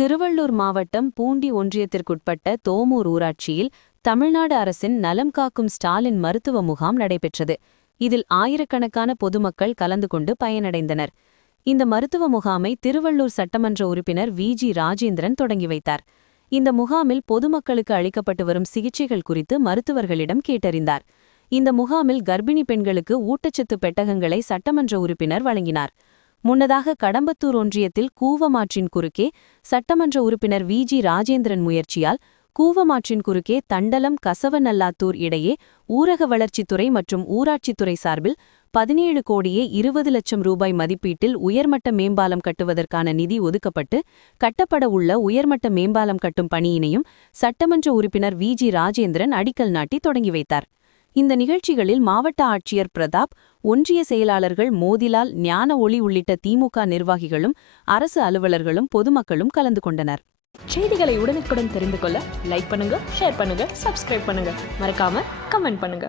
திருவள்ளூர் மாவட்டம் பூண்டி ஒன்றியத்திற்குட்பட்ட தோமூர் ஊராட்சியில் தமிழ்நாடு அரசின் நலம் காக்கும் ஸ்டாலின் மருத்துவ முகாம் நடைபெற்றது. இதில் ஆயிரக்கணக்கான பொதுமக்கள் கலந்து கொண்டு பயனடைந்தனர். இந்த மருத்துவ முகாமை திருவள்ளூர் சட்டமன்ற உறுப்பினர் வி. ஜி. ராஜேந்திரன் தொடங்கி வைத்தார். இந்த முகாமில் பொதுமக்களுக்கு அளிக்கப்பட்டு வரும் சிகிச்சைகள் குறித்து மருத்துவர்களிடம் கேட்டறிந்தார். இந்த முகாமில் கர்ப்பிணி பெண்களுக்கு ஊட்டச்சத்து பெட்டகங்களை சட்டமன்ற உறுப்பினர் வழங்கினார். முன்னதாக கடம்பத்தூர் ஒன்றியத்தில் கூவமாற்றின் குறுக்கே சட்டமன்ற உறுப்பினர் வி. ஜி. ராஜேந்திரன் முயற்சியால் கூவமாற்றின் குறுக்கே தண்டலம் கசவநல்லாத்தூர் இடையே ஊரக வளர்ச்சித்துறை மற்றும் ஊராட்சித்துறை சார்பில் பதினேழு கோடியே இருபது லட்சம் ரூபாய் மதிப்பீட்டில் உயர்மட்ட மேம்பாலம் கட்டுவதற்கான நிதி ஒதுக்கப்பட்டு கட்டப்பட உள்ள உயர்மட்ட மேம்பாலம் கட்டும் பணியினையும் சட்டமன்ற உறுப்பினர் வி. ஜி. ராஜேந்திரன் அடிக்கல் நாட்டி தொடங்கி வைத்தார். இந்த நிகழ்ச்சிகளில் மாவட்ட ஆட்சியர் பிரதாப் ஒன்றிய செயலாளர்கள் மோதிலால் ஞான ஒளி உள்ளிட்ட திமுக நிர்வாகிகளும் அரசு அலுவலர்களும் பொதுமக்களும் கலந்து கொண்டனர். செய்திகளை உடனுக்குடன் தெரிந்து கொள்ள லைக் பண்ணுங்க ஷேர் பண்ணுங்க சப்ஸ்கிரைப் பண்ணுங்க. மறக்காம கமெண்ட் பண்ணுங்க.